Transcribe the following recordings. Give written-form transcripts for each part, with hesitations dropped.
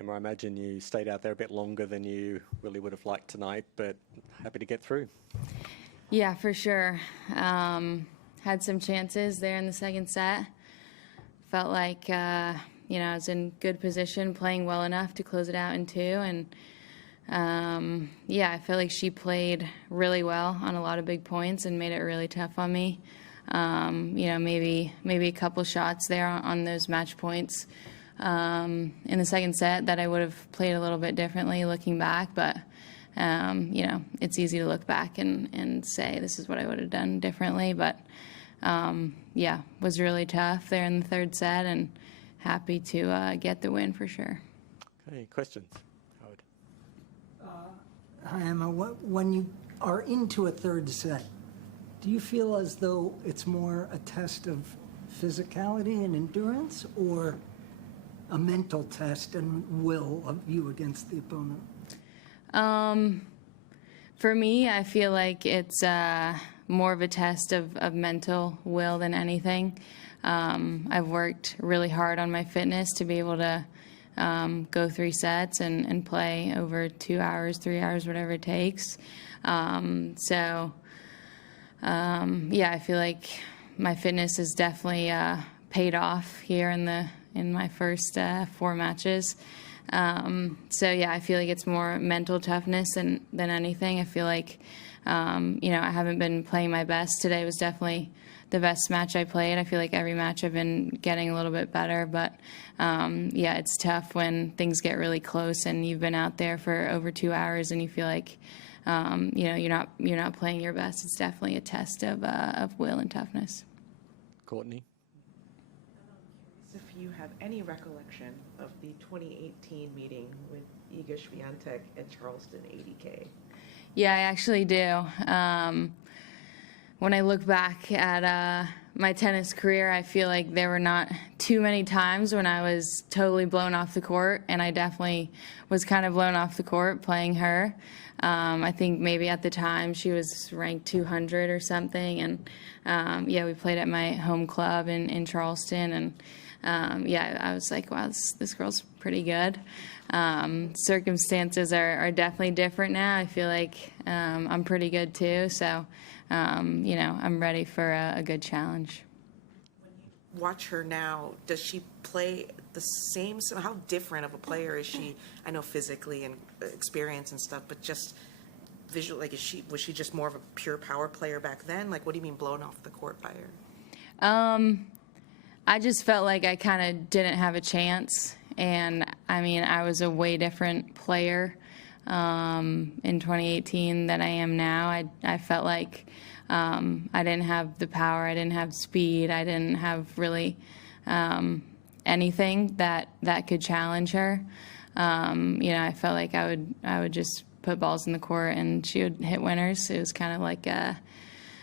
Emma, I imagine you stayed out there a bit longer than you really would have liked tonight, but happy to get through. Yeah, for sure. Had some chances there in the second set. Felt like, I was in good position, playing well enough to close it out in two. And, I feel like she played really well on a lot of big points and made it really tough on me. Maybe a couple shots there on those match points in the second set that I would have played a little bit differently looking back. But, it's easy to look back and say this is what I would have done differently. But, was really tough there in the third set and happy to get the win for sure. Okay, questions? Howard. Hi, Emma. When you are into a third set, do you feel as though it's more a test of physicality and endurance or a mental test and will of you against the opponent? For me, I feel like it's more of a test of mental will than anything. I've worked really hard on my fitness to be able to go 3 sets and play over 2 hours, 3 hours, whatever it takes. I feel like my fitness has definitely paid off here in my first 4 matches. I feel like it's more mental toughness than anything. I feel like, I haven't been playing my best. Today was definitely the best match I played. I feel like every match I've been getting a little bit better, but it's tough when things get really close and you've been out there for over 2 hours and you feel like, you're not playing your best. It's definitely a test of will and toughness. Courtney? If you have any recollection of the 2018 meeting with Iga Swiatek at Charleston 80K. Yeah, I actually do. When I look back at my tennis career, I feel like there were not too many times when I was totally blown off the court, and I definitely was kind of blown off the court playing her. I think maybe at the time she was ranked 200 or something, and we played at my home club in Charleston, and I was like, wow, this girl's pretty good. Circumstances are definitely different now. I feel like I'm pretty good too, so I'm ready for a good challenge. When you watch her now, does she play the same? So how different of a player is she? I know physically and experience and stuff, but just visually, like, was she just more of a pure power player back then? Like, what do you mean blown off the court by her? I just felt like I kind of didn't have a chance. And, I was a way different player in 2018 than I am now. I felt like I didn't have the power. I didn't have speed. I didn't have really anything that could challenge her. I felt like I would just put balls in the court and she would hit winners. It was kind of like a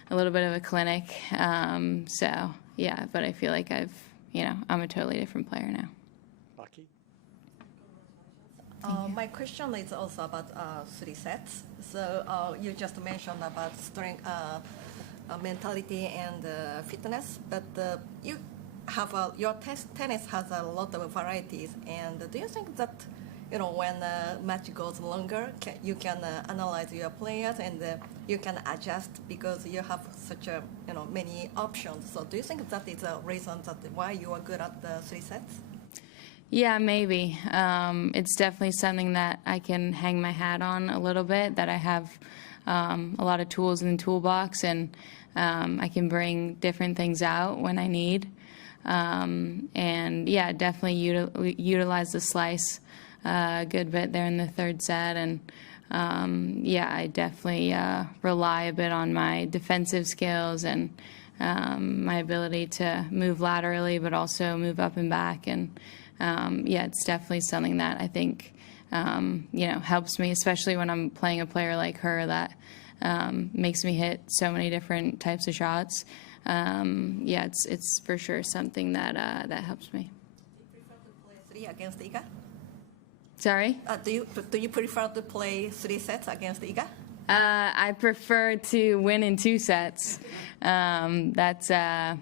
little bit of a clinic. But I feel like I'm a totally different player now. Lucky? My question is also about 3 sets. So you just mentioned about strength, mentality, and fitness, but you have your tennis has a lot of varieties. And do you think that when the match goes longer, you can analyze your players and you can adjust because you have such a many options? So do you think that is a reason that why you are good at the 3 sets? Yeah, maybe. It's definitely something that I can hang my hat on a little bit, that I have a lot of tools in the toolbox, and I can bring different things out when I need. Definitely utilize the slice a good bit there in the third set. And I definitely rely a bit on my defensive skills and my ability to move laterally, but also move up and back. And it's definitely something that I think, helps me, especially when I'm playing a player like her that makes me hit so many different types of shots. It's for sure something that helps me. Do you prefer to play 3 against Iga? Sorry? Do you prefer to play 3 sets against Iga? I prefer to win in 2 sets. That's the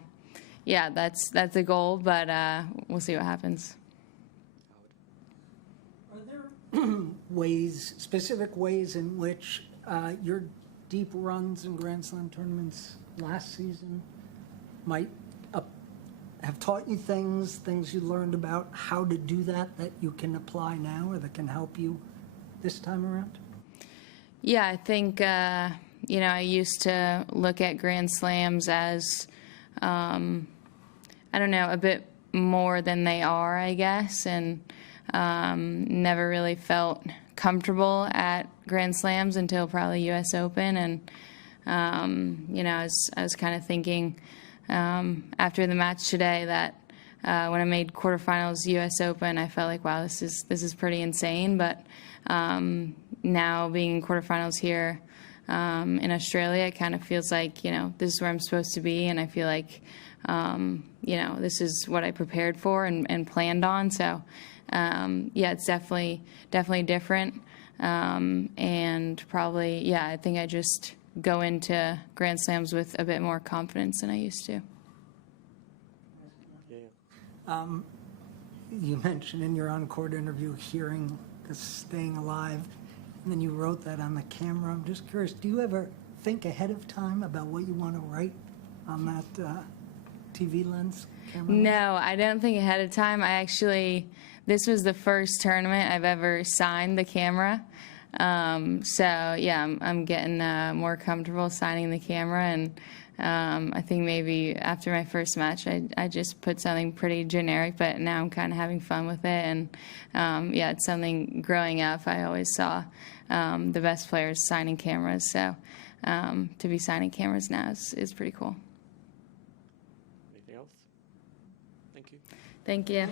goal, but we'll see what happens. specific ways in which your deep runs in Grand Slam tournaments last season might have taught you things you learned about how to do that you can apply now or that can help you this time around? Yeah, I think, I used to look at Grand Slams as, a bit more than they are, I guess, and never really felt comfortable at Grand Slams until probably U.S. Open. And, I was kind of thinking after the match today that when I made quarterfinals U.S. Open, I felt like, wow, this is pretty insane. But now being in quarterfinals here in Australia, it kind of feels like, this is where I'm supposed to be. And I feel like, this is what I prepared for and planned on. So, it's definitely different. And probably, I think I just go into Grand Slams with a bit more confidence than I used to. Yeah. You mentioned in your on-court interview hearing the staying alive, and then you wrote that on the camera. I'm just curious, do you ever think ahead of time about what you want to write on that TV lens camera? No, I don't think ahead of time. This was the first tournament I've ever signed the camera. I'm getting more comfortable signing the camera, and I think maybe after my first match, I just put something pretty generic, but now I'm kind of having fun with it. And it's something growing up, I always saw the best players signing cameras. So to be signing cameras now is pretty cool. Anything else? Thank you. Thank you.